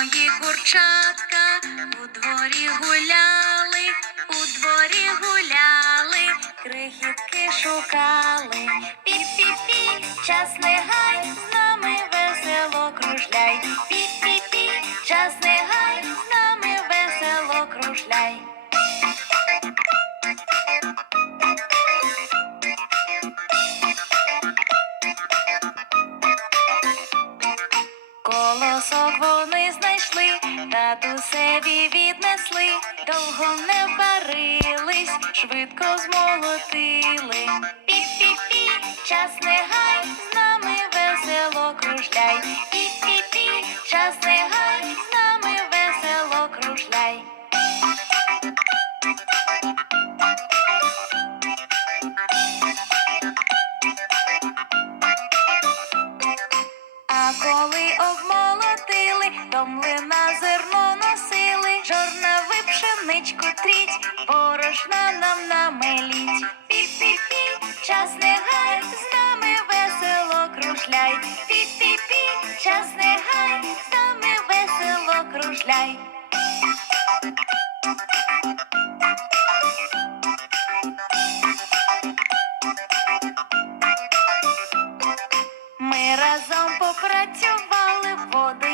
У дворі гуляли, у дворі гуляли, крихітки шукали. Пі-пі-пі, час не гай, з нами весело кружляй. Пі-пі-пі, час не гай, з нами весело кружляй. Знайшли, татусеві віднесли, довго не варились, швидко змолотили. Пі-пі-пі, час не гай, з нами весело кружляй. Пі-пі-пі, час не гай, то млина зерно носили, жорнави пшеничку тріть, борошна нам намеліть. Пі-пі-пі, час не гай, з нами весело кружляй. Пі-пі-пі, час не гай, з нами весело кружляй. Ми разом попрацювали, воду й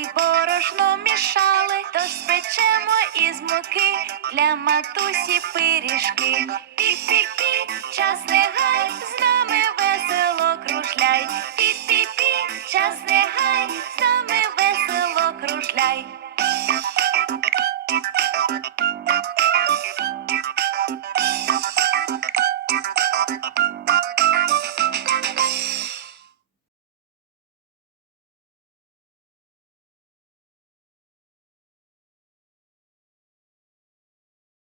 борошно мішали, тож спечемо із муки для матусі пиріжки. Пі-пі-пі, час не гай,